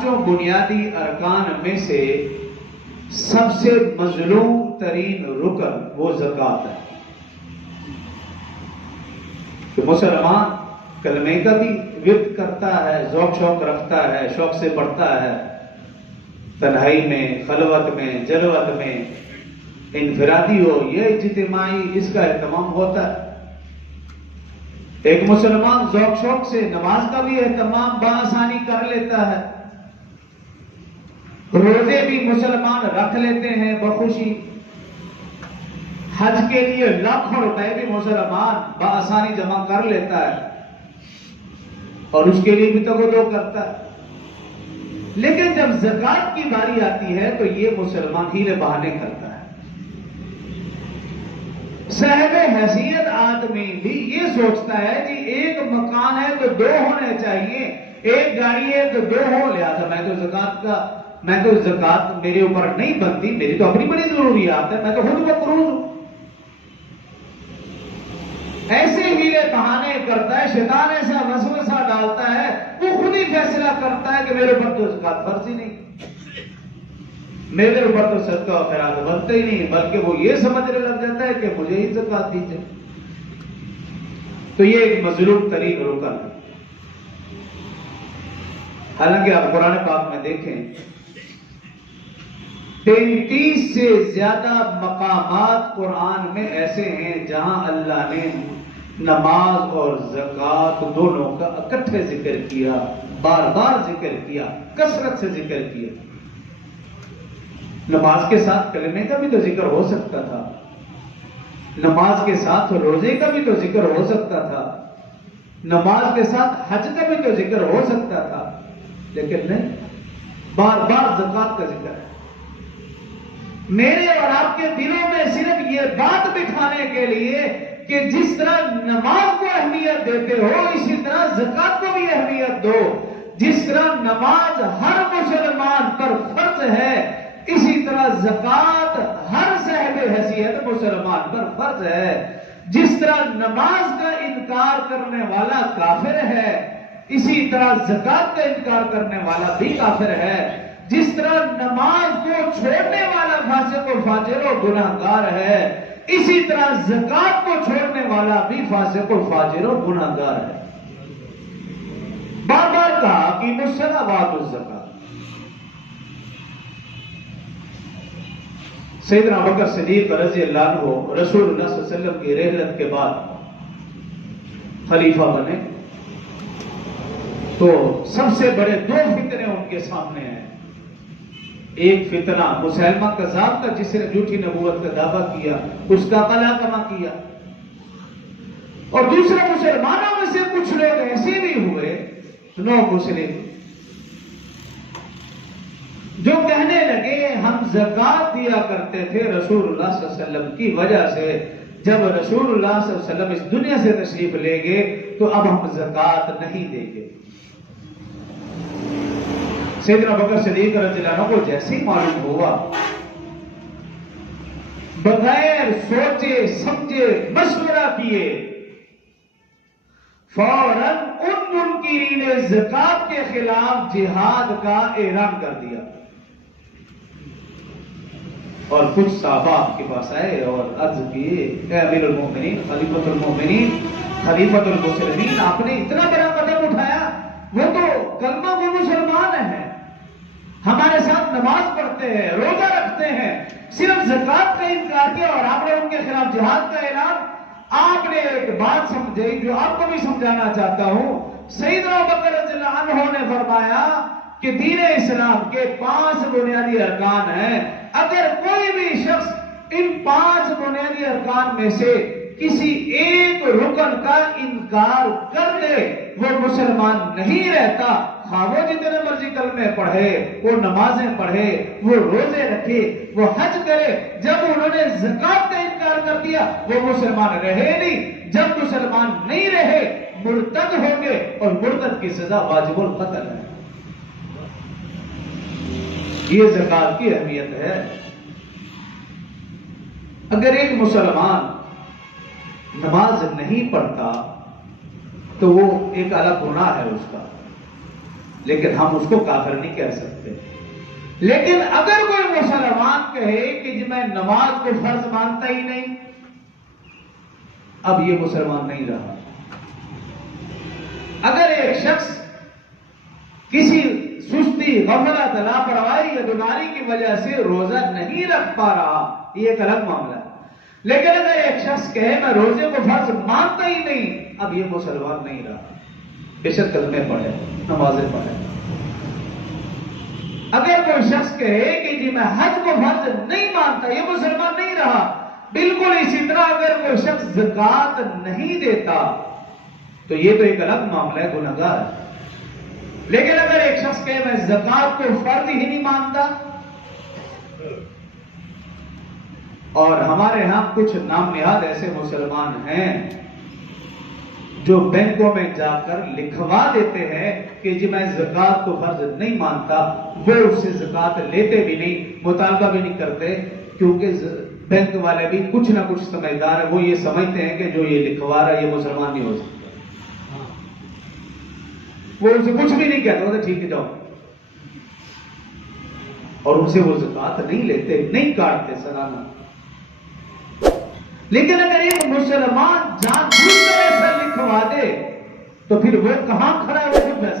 पांचों बुनियादी अरकान में से सबसे मजलूम तरीन रुकन वो ज़कात है कि मुसलमान कलमे का भी विर्द करता है, ज़ौक शौक रखता है, शौक से पढ़ता है, तन्हाई में, खलवत में, जलवत में, इनफरादी हो, ये इज्तिमाई, इसका एहतमाम होता है। एक मुसलमान ज़ौक शौक से नमाज का भी एहतमाम बाआसानी कर लेता है, रोजे भी मुसलमान रख लेते हैं बखुशी, हज के लिए लाखों रुपए भी मुसलमान बाआसानी जमा कर लेता है और उसके लिए भी तवज्जो करता है। लेकिन जब ज़कात की बारी आती है तो ये मुसलमान हीले बहाने करता है। साहिब हैसियत आदमी भी ये सोचता है कि एक मकान है तो दो होने चाहिए, एक गाड़ी है तो दो हो, लिहाजा मैं तो ज़कात मेरे ऊपर नहीं बनती, मेरी तो अपनी बड़ी जरूरियात है, मैं तो खुद मकरूज हूं। ऐसे हीले बहाने करता है, शैतान ऐसा वसवसा डालता है, वो खुद ही फैसला करता है कि मेरे ऊपर तो ज़कात फर्ज ही नहीं, मेरे ऊपर तो सदका और खैरात बनते ही नहीं, बल्कि वो ये समझने लग जाता है कि मुझे ही ज़कात दीजिए। तो ये एक मजलूम तरीन रुकन है। हालांकि आप कुरान पाक में देखें 33 से ज्यादा मकामात कुरान में ऐसे हैं जहां अल्लाह ने नमाज और ज़कात दोनों का इकट्ठे जिक्र किया, बार बार जिक्र किया, कसरत से जिक्र किया। नमाज के साथ कलमे का भी तो जिक्र हो सकता था, नमाज के साथ रोजे का भी तो जिक्र हो सकता था, नमाज के साथ हज का भी तो जिक्र हो सकता था, लेकिन नहीं, बार बार ज़कात का जिक्र है। मेरे और आपके दिलों में सिर्फ ये बात बिठाने के लिए कि जिस तरह नमाज को अहमियत देते हो इसी तरह ज़कात को भी अहमियत दो। जिस तरह नमाज हर मुसलमान पर फर्ज है, इसी तरह ज़कात हर साहिब हैसियत मुसलमान पर फर्ज है। जिस तरह नमाज का इनकार करने वाला काफिर है, इसी तरह ज़कात का इनकार करने वाला भी काफिर है। जिस तरह नमाज को छोड़ने वाला फासिक और फाजिर और गुनाहगार है, इसी तरह ज़कात को छोड़ने वाला भी फासिक और फाजिर और गुनाहगार है। बार बार कहा कि मुसलवातुज़ ज़कात। सैयदना अबू बकर सिद्दीक़ रज़ियल्लाहु अन्हु रसूलुल्लाह सल्लल्लाहु अलैहि वसल्लम की रहलत के बाद खलीफा बने तो सबसे बड़े दो फितने उनके सामने हैं। एक फितना मुसैलमा कज़्ज़ाब का, जिसने झूठी नबूवत का दावा किया, उसका कला कमा किया, और दूसरा मुसलमानों में से कुछ लोग ऐसे भी हुए, नो मुस्लिम, जो कहने लगे हम ज़कात दिया करते थे रसूलुल्लाह सल्लल्लाहु अलैहि वसल्लम की वजह से, जब रसूलुल्लाह सल्लल्लाहु अलैहि वसल्लम इस दुनिया से तशरीफ ले गए तो अब हम ज़कात नहीं देंगे। सैयदना अबू बकर सिद्दीक़ रज़ियल्लाहु अन्हु को जैसे ही मालूम हुआ, बगैर सोचे समझे मशवरा किए फौरन उन मुनकिरीन ज़कात के खिलाफ जिहाद का ऐलान कर दिया। और कुछ सहाबा आपके पास आए और अर्ज किए, ए अमीरुल मोमिनीन, खलीफतुल मोमिनीन, खलीफतुल मुस्लिमीन, आपने इतना बड़ा कदम उठाया, वो तो कलमा वो मुसलमान है, हमारे साथ नमाज पढ़ते हैं, रोजा रखते हैं, सिर्फ ज़कात का इनकार किया और आपने उनके खिलाफ जिहाद का ऐलान। आपने एक बात समझी जो आपको भी समझाना चाहता हूं। सैयदना अबू बकर रज़ियल्लाहु अन्हु ने फरमाया कि दीन इस्लाम के 5 बुनियादी अरकान हैं, अगर कोई भी शख्स इन 5 बुनियादी अरकान में से किसी एक रुकन का इनकार कर दे, वो मुसलमान नहीं रहता। हाँ, वो जितने मर्जी कलमे पढ़े, वो नमाजें पढ़े, वो रोजे रखे, वो हज करे, जब उन्होंने ज़कात का इनकार कर दिया वो मुसलमान रहे नहीं। जब मुसलमान नहीं रहे मुर्तद होंगे और मुर्तद की सजा वाजिबुल कत्ल है। ये ज़कात की अहमियत है। अगर एक मुसलमान नमाज नहीं पढ़ता तो वो एक अलग गुनाह है उसका, لیکن ہم اس کو کافر نہیں کہہ سکتے. لیکن اگر کوئی مسلمان کہے کہ جی میں نماز کو فرض مانتا ہی نہیں، اب یہ مسلمان نہیں رہا. اگر ایک شخص کسی سستی، غفلت، لاپرواہی یا بیماری کی وجہ سے روزہ نہیں رکھ پا رہا، یہ ایک الگ معاملہ ہے. لیکن اگر ایک شخص کہے میں روزے کو فرض مانتا ہی نہیں، اب یہ مسلمان نہیں رہا. بے شک کلمے پڑھے، نمازیں پڑھے. اگر کوئی شخص کہے کہ جی میں حج کو فرض نہیں مانتا، یہ مسلمان نہیں رہا. بالکل اسی طرح اگر کوئی شخص زکوٰۃ نہیں دیتا تو یہ تو ایک الگ معاملہ ہے، گنہگار ہے. لیکن اگر ایک شخص کہے میں زکوٰۃ کو فرض ہی نہیں مانتا، اور ہمارے ہاں کچھ نام نہاد ایسے مسلمان ہیں جو بینکوں میں جا کر لکھوا دیتے ہیں کہ جی میں زکوٰۃ کو فرض نہیں مانتا، وہ اس سے زکوٰۃ لیتے بھی نہیں، مطالبہ بھی نہیں کرتے، کیونکہ بینک والے بھی کچھ نہ کچھ سمجھدار ہیں. وہ یہ سمجھتے ہیں کہ جو یہ لکھوا رہا ہے یہ مسلمان نہیں ہو سکتا. وہ ان سے کچھ بھی نہیں کہتے، وہ ٹھیک ہے جاؤ، اور ان سے وہ زکوٰۃ نہیں لیتے، نہیں کاٹتے سالانہ. لیکن اگر ایک مسلمان جان بوجھ کر ایسا لکھوا دے تو پھر وہ کہاں کھڑا ہے وہ پیسہ